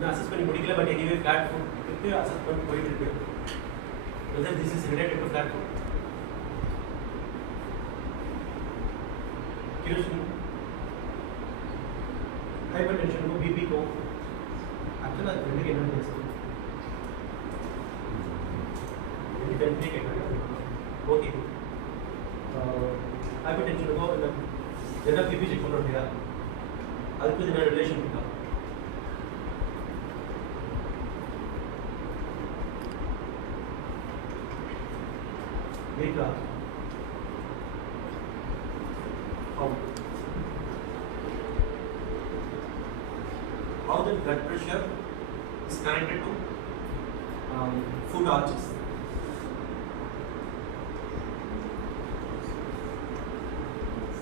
இன்னும் அசஸ் பண்ணி முடிக்கல, but anyway flat foot access பண்ணி போயிட்டு இருக்கு. whether this is related to flat foot. Hypertension को BP को actually அது ரெண்டு என்ன பேசுது ரெண்டு கேட்கறாங்க. ஓகே hypertension को என்ன BP செக் பண்றோம்ல அதுக்கு என்ன ரிலேஷன் இருக்கா? देखा how the blood pressure is connected to foot arches.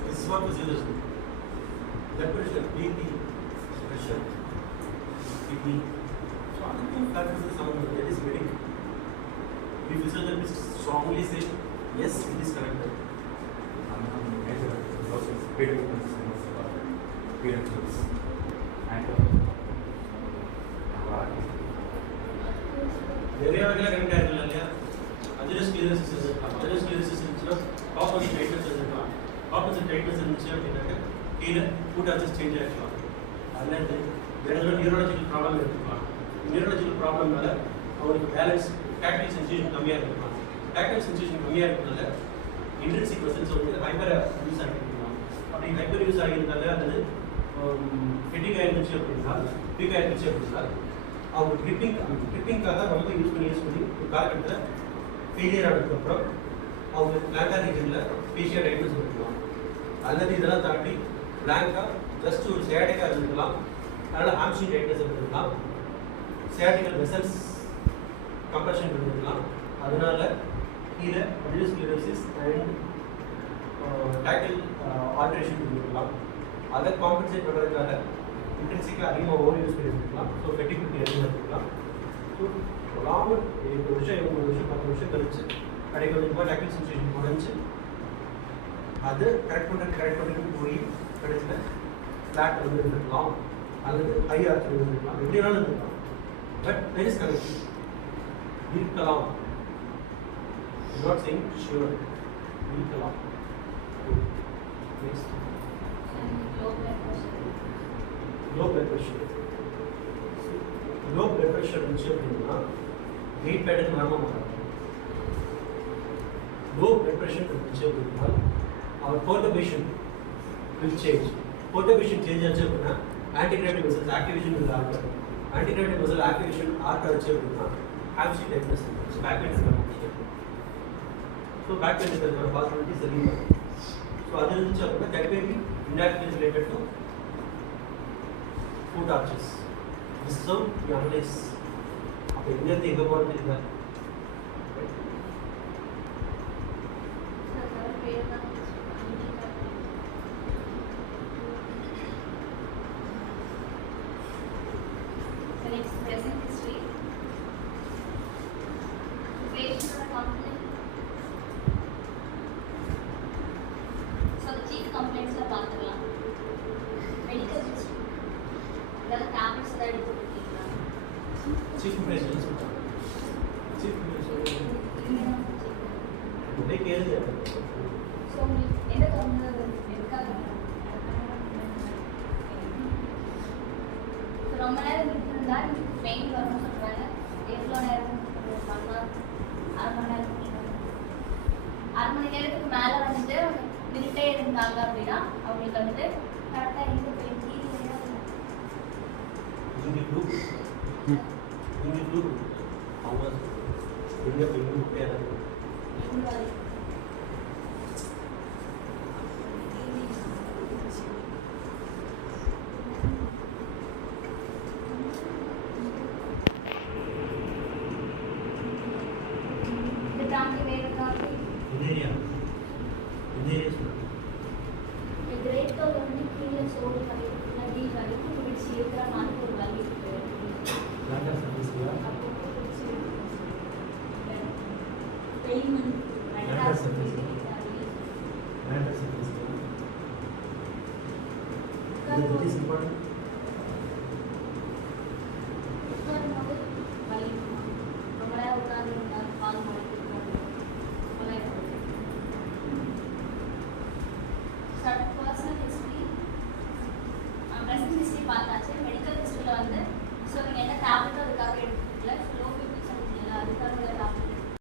This is what procedures do. Blood pressure, BP pressure, kidney. So other two factors are some that is very. We physiologists strongly say yes, it is connected. நிறைய வகையில connect ஆயிருக்கலாம் இல்லையா? அதிரஸ்கிலோசிஸ் இருக்கலாம், அதிரஸ்கிலோசிஸ் இருந்துச்சுன்னா compensate tightness இருக்கலாம், compensate tightness இருந்துச்சு அப்படின்னாக்க கீழே food adjust change ஆகிருக்கலாம். அல்லது வேற ஏதாவது நியூரலாஜிக்கல் ப்ராப்ளம் இருக்கலாம். நியூரலாஜிக்கல் ப்ராப்ளம்னால அவங்களுக்கு பேலன்ஸ் டாக்டிக் சென்சேஷன் கம்மியாக இருக்கலாம். டாக்டிக் சென்சேஷன் கம்மியாக இருக்கிறதுனால இன்ட்ரின்சிக் மசில்ஸ் வந்து ஹைப்பர் யூஸ் ஆகிருக்கலாம். அப்படி ஹைப்பர் யூஸ் ஆகியிருந்தால அல்லது ஃபெட்டிக் ஆயிருந்துச்சு அப்படின்னா வீக் ஆயிருந்துச்சு அப்படின்னா அவங்க ட்ரிப்பிங்காக ரொம்ப யூஸ் பண்ணி ஒரு காலகட்டத்தில் ஃபெயிலியர் ஆனதுக்கப்புறம் அவங்க பிளான்டார் ரீஜனில் ஃபேஷியல் டைட்னஸ் இருக்கலாம். அல்லது இதெல்லாம் தாண்டி பிளாங்காக ஜஸ்ட் ஒரு சேடிக்காக இருந்துக்கலாம், அதனால் ஹாம்ஸ்ட்ரிங் டைட்னஸ் இருந்துக்கலாம், சேடிக்கல் வெசல்ஸ் கம்ப்ரெஷன் இருந்துக்கலாம். அதனால கீழே அதிரஸ்கிலோசிஸ் அண்ட் டாக்டில் ஆல்ட்ரேஷன் இருந்துக்கலாம். அதை காம்பன்சேட் பண்ணுறதுக்காக இன்டென்சிக்காக அதிகமாக ஓவர் யூஸ் பண்ணியிருக்கலாம். ஸோ ஃபெட்டிபிலிட்டி அதிகமாக இருக்கலாம். ஸோ லாங் 7 வருஷம் 8 வருஷம் 10 வருஷம் கழிச்சு கடைக்கு கொஞ்சமாக டாக்டில் சென்சேஷன் குறைஞ்சி அது கரெக்ட் பண்ணுறதுக்கு போய் கடைசியில் ஃப்ளாட் வந்து இருந்துக்கலாம் அல்லது ஹை ஆர்ச் இருந்துக்கலாம், எப்படி வேணாலும் இருந்துக்கலாம். பட் தெர் இஸ் கனெக்ஷன் இருக்கலாம். நாட் சேயிங் ஷுவர், இருக்கலாம். Next low blood pressure. Low blood pressure இருந்துச்சு அப்படின்னா வெயிட் பேட்டர்ன் வராமல் மாட்டாங்க. லோ blood pressure இருந்துச்சு அப்படின்னா அவர் perturbation will change. Perturbation change ஆச்சு அப்படின்னா antegrade muscles activation will happen. Antegrade muscle activation ஆச்சு அப்படின்னா hamstring tightness இருந்துச்சு, back pain இருந்துச்சு. ஸோ பேக் பெயின் இருக்கிறதுக்கான பாசிபிலிட்டிஸ் அதிகமாக. ஸோ அது இருந்துச்சு அப்படின்னா that may be indirectly related to foot arches. This is how you analyze. அப்போ எங்கேருந்து எங்கே போகிறது இல்லை. ரொம்ப நேரம் இருந்தா பெயின் வரும்னு சொல்றாங்க. எவ்வளோ நேரம்? 1 மணி நேரம். 1/2 மணி நேரத்துக்கு மேலே வந்துட்டு நின்றுட்டே இருந்தாங்க அப்படின்னா அவங்களுக்கு வந்துட்டு கரெக்டாக எந்த pain That is important. Start personal history, present history பார்த்தாச்சு. மெடிக்கல் ஹிஸ்ட்ரியில்